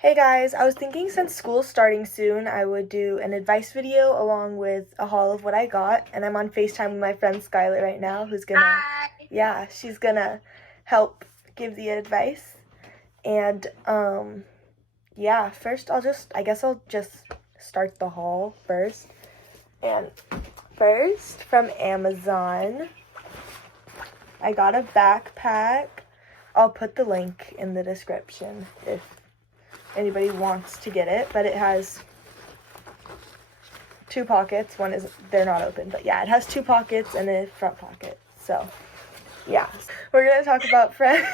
Hey guys, I was thinking since school's starting soon, I would do an advice video along with a haul of what I got. And I'm on FaceTime with my friend Skylar right now, who's gonna, Hi. yeah, she's gonna help give the advice. And, yeah, first I guess I'll just start the haul first. And first, from Amazon, I got a backpack. I'll put the link in the description if anybody wants to get it, but it has two pockets. One is, they're not open, but yeah, it has two pockets and a front pocket. So yeah, we're gonna talk about friends.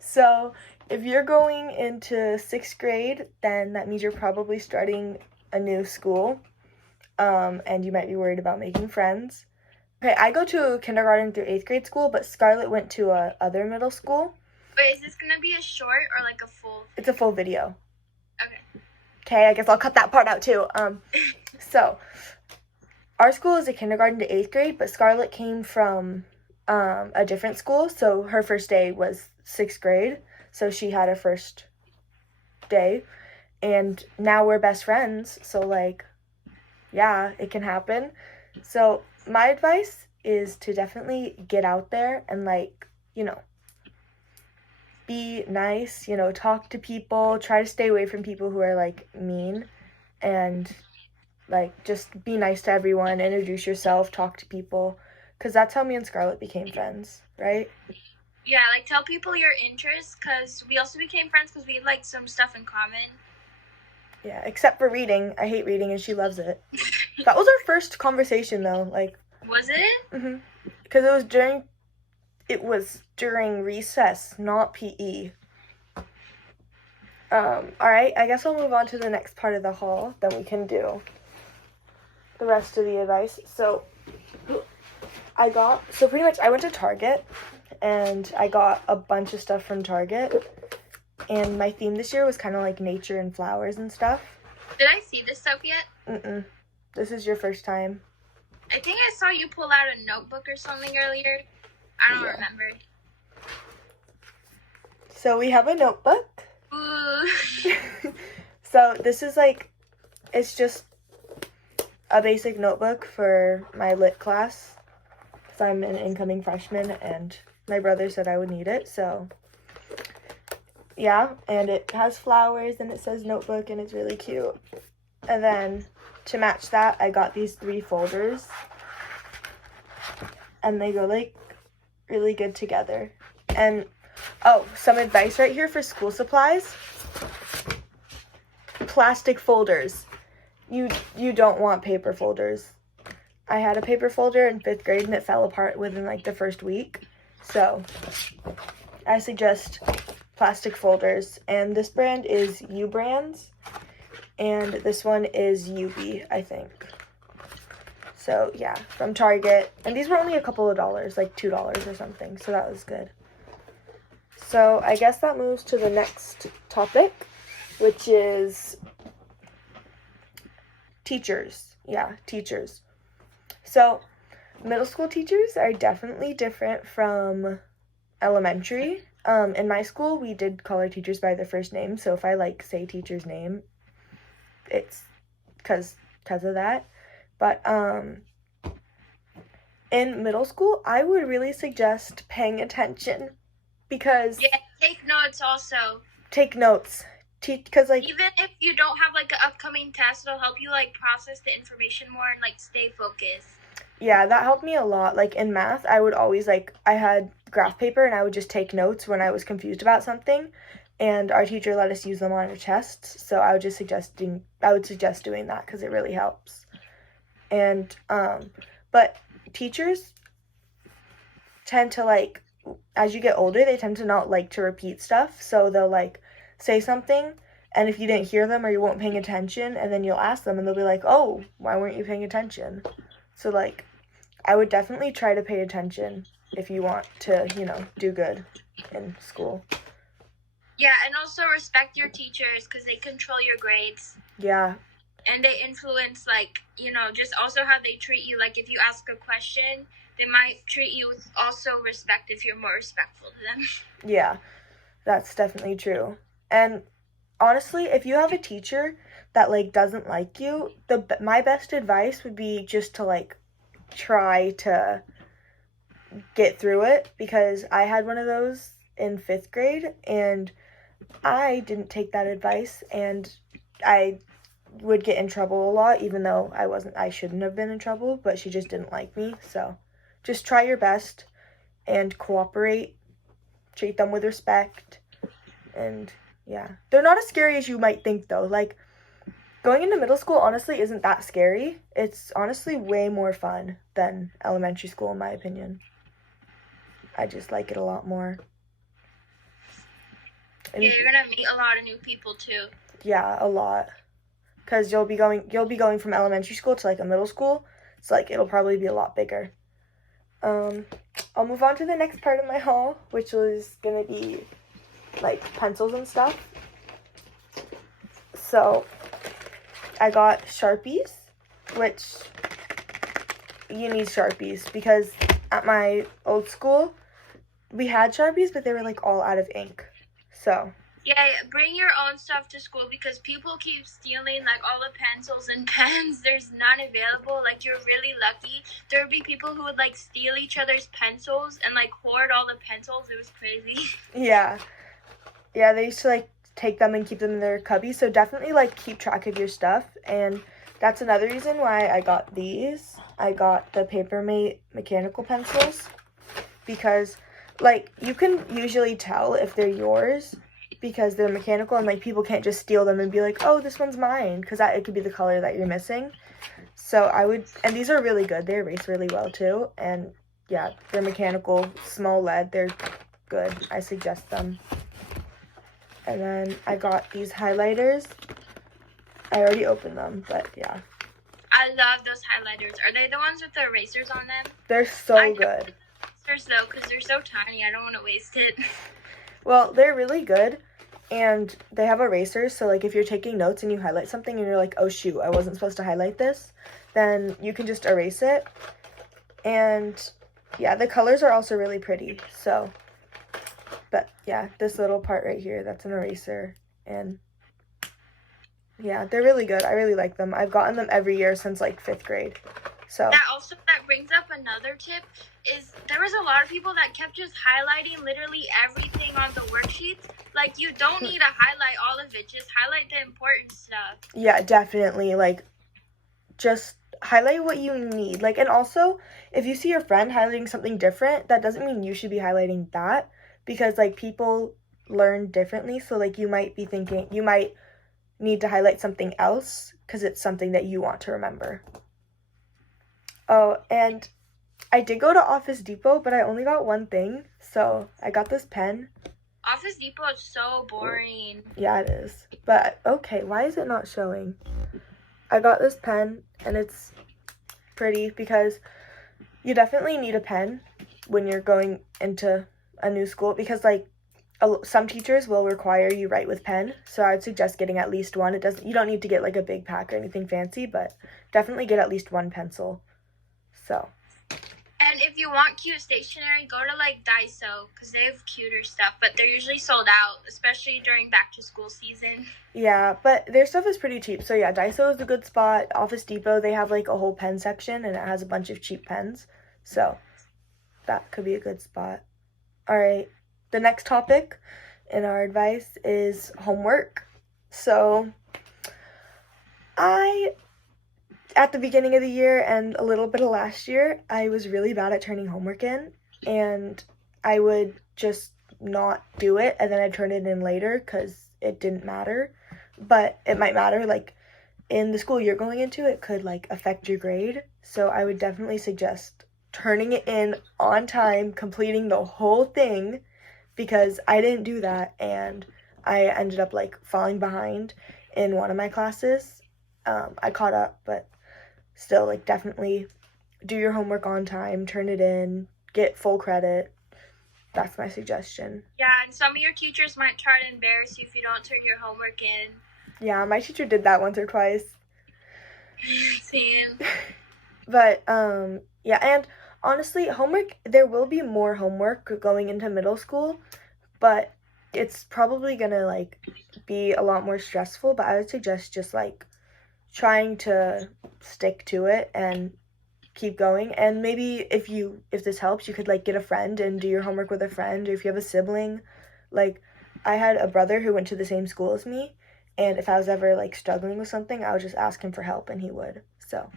So if you're going into 6th grade, then that means you're probably starting a new school, and you might be worried about making friends. Okay, I go to kindergarten through 8th grade school, but Scarlett went to a other middle school. Wait, is this gonna be a short or like a full? It's a full video. Okay. Okay, I guess I'll cut that part out too. So our school is a kindergarten to 8th grade, but Scarlett came from a different school, so her first day was 6th grade, so she had her first day, and now we're best friends, so like, yeah, it can happen. So my advice is to definitely get out there and like, be nice, talk to people, try to stay away from people who are like mean, and like just be nice to everyone, introduce yourself, talk to people, because that's how me and Scarlett became friends, right? Yeah, like tell people your interests, because we also became friends because we had like some stuff in common. Yeah, except for reading. I hate reading and she loves it. That was our first conversation though, like. Was it? Because it was during recess, not PE. Alright, I guess I'll move on to the next part of the haul, then we can do the rest of the advice. So pretty much I went to Target and I got a bunch of stuff from Target, and my theme this year was kind of like nature and flowers and stuff. Did I see this stuff yet? This is your first time. I think I saw you pull out a notebook or something earlier. I don't remember. So we have a notebook. Ooh. So this is like, it's just a basic notebook for my lit class, because I'm an incoming freshman and my brother said I would need it, so yeah, and it has flowers and it says notebook and it's really cute. And then to match that, I got these 3 folders and they go like really good together. And some advice right here for school supplies: plastic folders. You don't want paper folders. I had a paper folder in 5th grade and it fell apart within like the first week, so I suggest plastic folders. And this brand is U Brands, and this one is UB, I think. So yeah, from Target, and these were only a couple of dollars, like $2 or something, so that was good. So I guess that moves to the next topic, which is teachers. Yeah, teachers. So middle school teachers are definitely different from elementary. In my school, we did call our teachers by their first name, so if I like say teacher's name, it's because of that. But in middle school, I would really suggest paying attention, because Yeah, take notes also. Take notes. Because like, even if you don't have like an upcoming test, it'll help you like process the information more and like stay focused. Yeah, that helped me a lot. Like in math, I would always I had graph paper and I would just take notes when I was confused about something, and our teacher let us use them on our tests, so I would suggest doing that because it really helps. And but teachers tend to like, as you get older, they tend to not like to repeat stuff, so they'll like say something, and if you didn't hear them or you weren't paying attention, and then you'll ask them and they'll be like, oh, why weren't you paying attention? So like, I would definitely try to pay attention if you want to, do good in school. Yeah, and also respect your teachers because they control your grades. Yeah. And they influence, like, just also how they treat you. Like, if you ask a question, they might treat you with also respect if you're more respectful to them. Yeah, that's definitely true. And honestly, if you have a teacher that like doesn't like you, my best advice would be just to like try to get through it, because I had one of those in 5th grade and I didn't take that advice, and I would get in trouble a lot, even though I shouldn't have been in trouble, but she just didn't like me. So just try your best and cooperate, treat them with respect, and yeah. They're not as scary as you might think though. Like, going into middle school honestly isn't that scary. It's honestly way more fun than elementary school, in my opinion. I just like it a lot more. And Yeah, you're gonna meet a lot of new people too. yeah, a lot. Cause you'll be going from elementary school to like a middle school, so like it'll probably be a lot bigger. I'll move on to the next part of my haul, which is gonna be like pencils and stuff. So I got Sharpies, which you need Sharpies because at my old school we had Sharpies, but they were like all out of ink. So Yeah, bring your own stuff to school because people keep stealing like all the pencils and pens. There's none available. Like, you're really lucky. There would be people who would like steal each other's pencils and like hoard all the pencils. It was crazy. yeah, they used to like take them and keep them in their cubby. So definitely like keep track of your stuff, and that's another reason why I got these. I got the Papermate mechanical pencils because like you can usually tell if they're yours because they're mechanical, and like people can't just steal them and be like, oh, this one's mine, because it could be the color that you're missing. So and these are really good. They erase really well too, and yeah, they're mechanical, small lead. They're good. I suggest them. And then I got these highlighters. I already opened them, but yeah. I love those highlighters. Are they the ones with the erasers on them? They're so good. Erasers though, because they're so tiny. I don't want to waste it. Well, they're really good, and they have erasers, so like if you're taking notes and you highlight something and you're like, oh shoot, I wasn't supposed to highlight this, then you can just erase it. And yeah, the colors are also really pretty. So, but yeah, this little part right here, that's an eraser, and yeah, they're really good. I really like them. I've gotten them every year since like 5th grade. So That brings up another tip, is there was a lot of people that kept just highlighting literally everything on the worksheets. Like, you don't need to highlight all of it, just highlight the important stuff. yeah, definitely, like just highlight what you need. Like, and also if you see your friend highlighting something different, that doesn't mean you should be highlighting that, because like people learn differently. So like you might need to highlight something else because it's something that you want to remember. Oh, and I did go to Office Depot, but I only got one thing. So I got this pen. Office Depot is so boring. Yeah, it is. But okay, why is it not showing? I got this pen, and it's pretty because you definitely need a pen when you're going into a new school, because like some teachers will require you write with pen. So I'd suggest getting at least one. You don't need to get like a big pack or anything fancy, but definitely get at least one pencil. So. And if you want cute stationery, go to like Daiso because they have cuter stuff, but they're usually sold out, especially during back to school season. Yeah, but their stuff is pretty cheap. So yeah, Daiso is a good spot. Office Depot, they have like a whole pen section, and it has a bunch of cheap pens. So that could be a good spot. All right, the next topic in our advice is homework. So at the beginning of the year and a little bit of last year, I was really bad at turning homework in, and I would just not do it, and then I'd turn it in later because it didn't matter. But it might matter, like, in the school you're going into, it could, like, affect your grade. So I would definitely suggest turning it in on time, completing the whole thing, because I didn't do that, and I ended up, like, falling behind in one of my classes. I caught up, but still, like, definitely do your homework on time, turn it in, get full credit. That's my suggestion. Yeah, and some of your teachers might try to embarrass you if you don't turn your homework in. Yeah, my teacher did that once or twice. Same. But, yeah, and honestly, there will be more homework going into middle school, but it's probably gonna, like, be a lot more stressful, but I would suggest just like trying to stick to it and keep going. And maybe if this helps, you could like get a friend and do your homework with a friend, or if you have a sibling. Like I had a brother who went to the same school as me, and if I was ever like struggling with something, I would just ask him for help and he would. So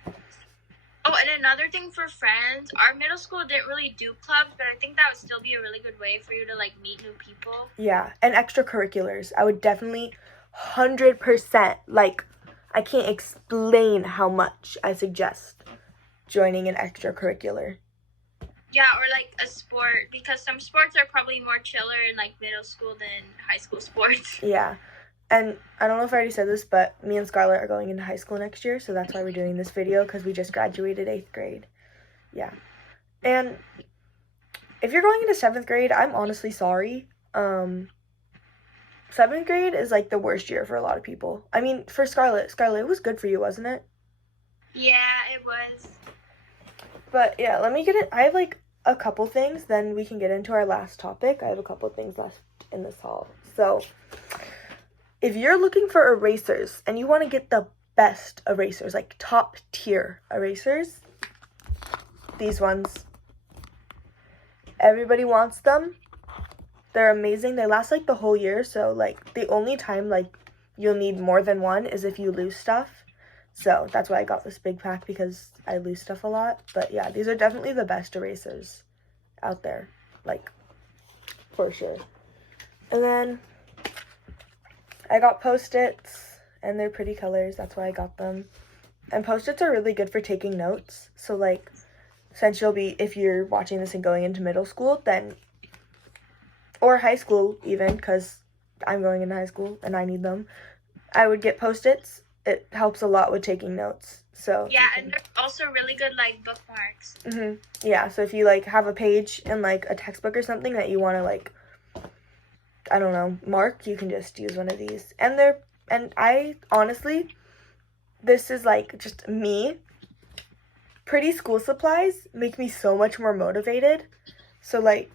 Oh, and another thing for friends, our middle school didn't really do clubs, but I think that would still be a really good way for you to like meet new people. yeah, and extracurriculars. I would definitely 100%, like I can't explain how much I suggest joining an extracurricular. Yeah, or like a sport, because some sports are probably more chiller in like middle school than high school sports. Yeah. And I don't know if I already said this, but me and Scarlett are going into high school next year, so that's why we're doing this video, because we just graduated 8th grade. Yeah. And if you're going into 7th grade, I'm honestly sorry. 7th grade is like the worst year for a lot of people. I mean, for Scarlett, it was good for you, wasn't it? Yeah, it was. But yeah, let me get it. I have like a couple things, then we can get into our last topic. I have a couple things left in this haul. So if you're looking for erasers and you want to get the best erasers, like top tier erasers, these ones, everybody wants them. They're amazing. They last like the whole year, so like the only time like you'll need more than one is if you lose stuff. So that's why I got this big pack, because I lose stuff a lot. But yeah, these are definitely the best erasers out there, like for sure. And then I got Post-its, and they're pretty colors. That's why I got them. And Post-its are really good for taking notes. So like, since if you're watching this and going into middle school, then, or high school even, because I'm going into high school and I need them, I would get Post-its. It helps a lot with taking notes. So yeah, and they're also really good like bookmarks. Yeah, so if you like have a page in like a textbook or something that you want to like, I don't know, mark, you can just use one of these. And I honestly, this is like just me. Pretty school supplies make me so much more motivated. So like,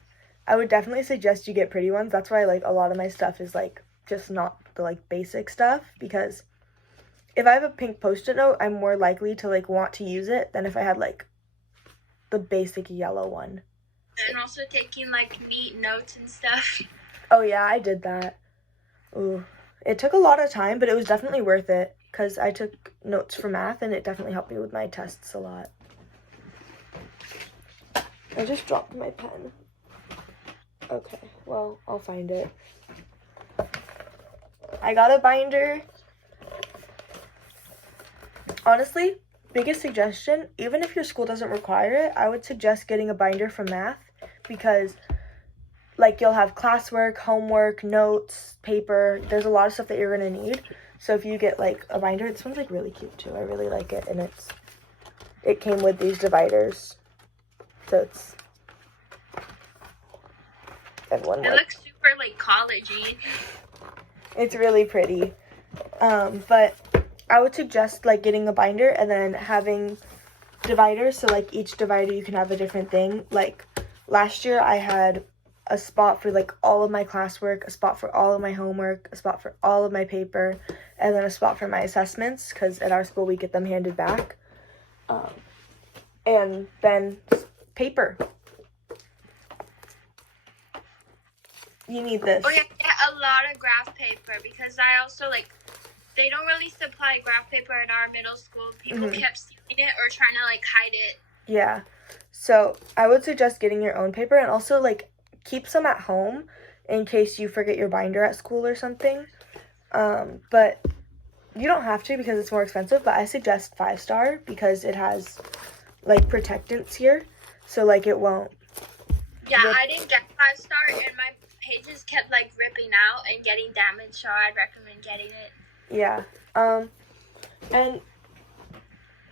I would definitely suggest you get pretty ones. That's why like a lot of my stuff is like just not the like basic stuff, because if I have a pink Post-it note, I'm more likely to like want to use it than if I had like the basic yellow one. And also taking like neat notes and stuff. Oh yeah, I did that. Ooh, it took a lot of time, but it was definitely worth it, because I took notes for math and it definitely helped me with my tests a lot. I just dropped my pen. Okay, well, I'll find it. I got a binder. Honestly, biggest suggestion, even if your school doesn't require it, I would suggest getting a binder for math, because like you'll have classwork, homework, notes, paper. There's a lot of stuff that you're gonna need. So if you get like a binder, this one's like really cute too. I really like it, and it came with these dividers. So it's It looks super like collegey. It's really pretty. But I would suggest like getting a binder and then having dividers, so like each divider you can have a different thing. Like last year I had a spot for like all of my classwork, a spot for all of my homework, a spot for all of my paper, and then a spot for my assessments, because at our school we get them handed back. And then paper. You need this. Oh yeah, get a lot of graph paper, because I also like, they don't really supply graph paper in our middle school. People kept stealing it or trying to like hide it. Yeah. So I would suggest getting your own paper, and also like keep some at home in case you forget your binder at school or something. But you don't have to, because it's more expensive, but I suggest 5-star, because it has like protectants here, so like it won't. Yeah, I didn't get 5-star, and my pages kept like ripping out and getting damaged, so I'd recommend getting it. Yeah. And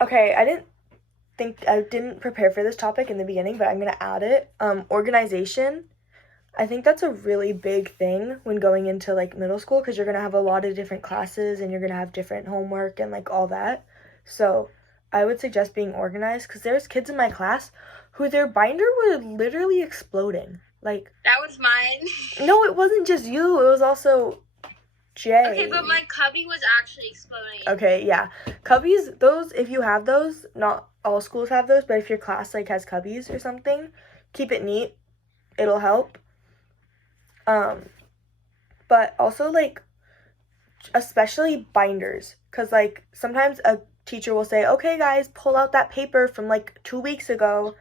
okay, I didn't prepare for this topic in the beginning, but I'm gonna add it. Organization. I think that's a really big thing when going into like middle school, because you're gonna have a lot of different classes and you're gonna have different homework and like all that. So I would suggest being organized, because there's kids in my class who their binder was literally exploding. Like, that was mine. No, it wasn't just you. It was also J. Okay, but my cubby was actually exploding. Okay, yeah. Cubbies, those, if you have those, not all schools have those, but if your class, like, has cubbies or something, keep it neat. It'll help. But also, like, especially binders. Because, like, sometimes a teacher will say, okay, guys, pull out that paper from, like, 2 weeks ago.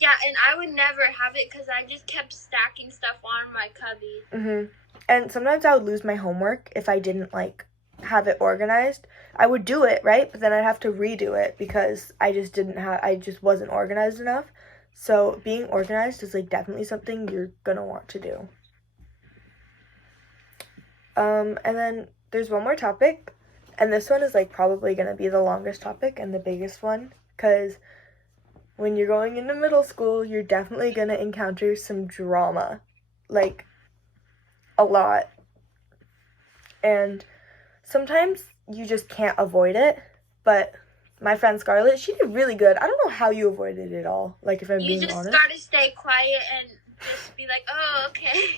Yeah, and I would never have it because I just kept stacking stuff on my cubby. And sometimes I would lose my homework if I didn't, like, have it organized. I would do it, right? But then I'd have to redo it because I just wasn't organized enough. So being organized is, like, definitely something you're gonna want to do. And then there's one more topic, and this one is, like, probably gonna be the longest topic and the biggest one, because when you're going into middle school, you're definitely gonna encounter some drama, like, a lot. And sometimes you just can't avoid it, but my friend Scarlett, she did really good. I don't know how you avoided it all, like, if I'm being honest. You just gotta stay quiet and just be like, oh, okay.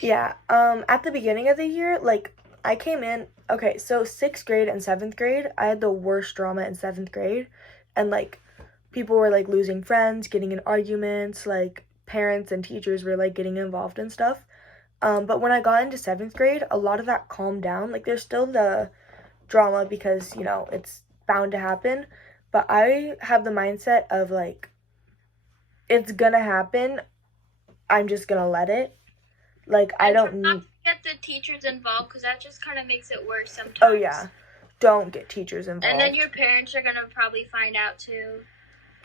Yeah, at the beginning of the year, like, I came in, okay, so 6th grade and 7th grade, I had the worst drama in 7th grade, and, like, people were, like, losing friends, getting in arguments, like, parents and teachers were, like, getting involved and stuff. But when I got into 7th grade, a lot of that calmed down. Like, there's still the drama because, you know, it's bound to happen. But I have the mindset of, like, it's gonna happen. I'm just gonna let it. Like, I don't need... Not to get the teachers involved because that just kind of makes it worse sometimes. Oh, yeah. Don't get teachers involved. And then your parents are gonna probably find out, too.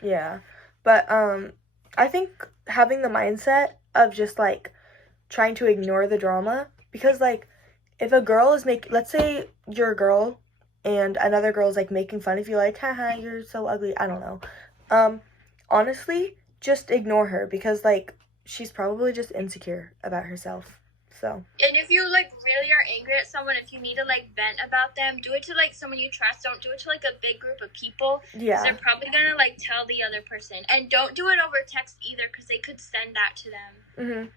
Yeah. But, I think having the mindset of just, like, trying to ignore the drama, because, like, if a girl is let's say you're a girl and another girl's, like, making fun of you, like, haha, you're so ugly, I don't know, honestly, just ignore her, because, like, she's probably just insecure about herself, so. And if you, like, really are angry at someone, if you need to, like, vent about them, do it to, like, someone you trust. Don't do it to, like, a big group of people. Yeah. They're probably gonna, like, tell the other person. And don't do it over text either, because they could send that to them.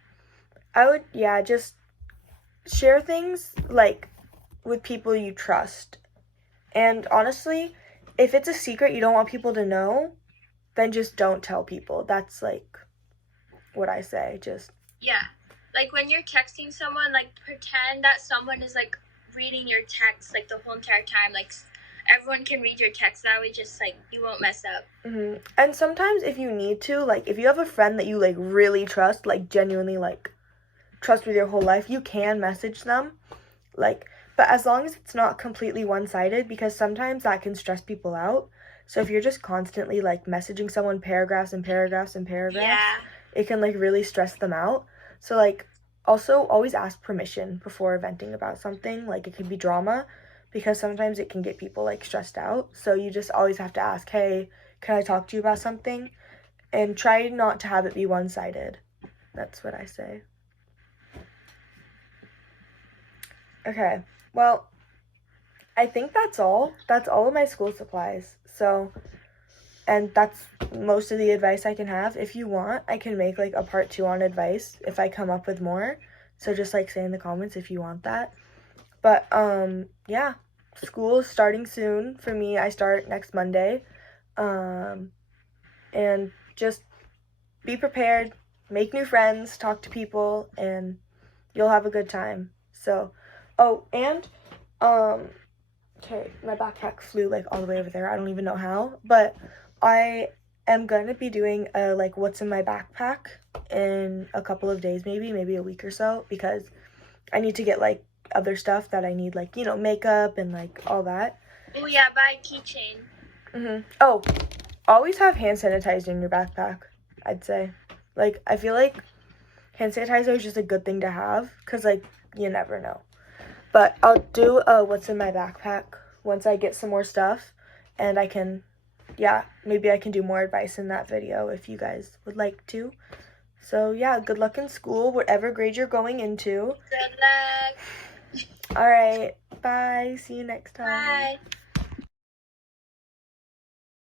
I would, yeah, just share things, like, with people you trust. And honestly, if it's a secret you don't want people to know, then just don't tell people. That's, like, what I say. Just... Yeah. Like, when you're texting someone, like, pretend that someone is, like, reading your text, like, the whole entire time. Like, everyone can read your text. That way, just, like, you won't mess up. And sometimes if you need to, like, if you have a friend that you, like, really trust, like, genuinely, like, trust with your whole life, you can message them, like, but as long as it's not completely one-sided, because sometimes that can stress people out. So if you're just constantly, like, messaging someone paragraphs and paragraphs and paragraphs, Yeah. It can, like, really stress them out. So, like, also always ask permission before venting about something. Like, it could be drama, because sometimes it can get people, like, stressed out. So you just always have to ask, hey, can I talk to you about something? And try not to have it be one-sided. That's what I say. Okay, well, I think that's all. That's all of my school supplies. So, and that's most of the advice I can have. If you want, I can make, like, a part 2 on advice if I come up with more. So just, like, say in the comments if you want that. But, yeah, school is starting soon. For me, I start next Monday. And just be prepared, make new friends, talk to people, and you'll have a good time. So... Oh, and, okay, my backpack flew, like, all the way over there. I don't even know how, but I am going to be doing a, like, what's in my backpack in a couple of days, maybe a week or so, because I need to get, like, other stuff that I need, like, you know, makeup and, like, all that. Oh, yeah, buy a keychain. Oh, always have hand sanitizer in your backpack, I'd say. Like, I feel like hand sanitizer is just a good thing to have, because, like, you never know. But I'll do what's in my backpack once I get some more stuff, and I can, yeah, maybe I can do more advice in that video if you guys would like to. So, yeah, good luck in school, whatever grade you're going into. Good luck. All right, bye. See you next time. Bye.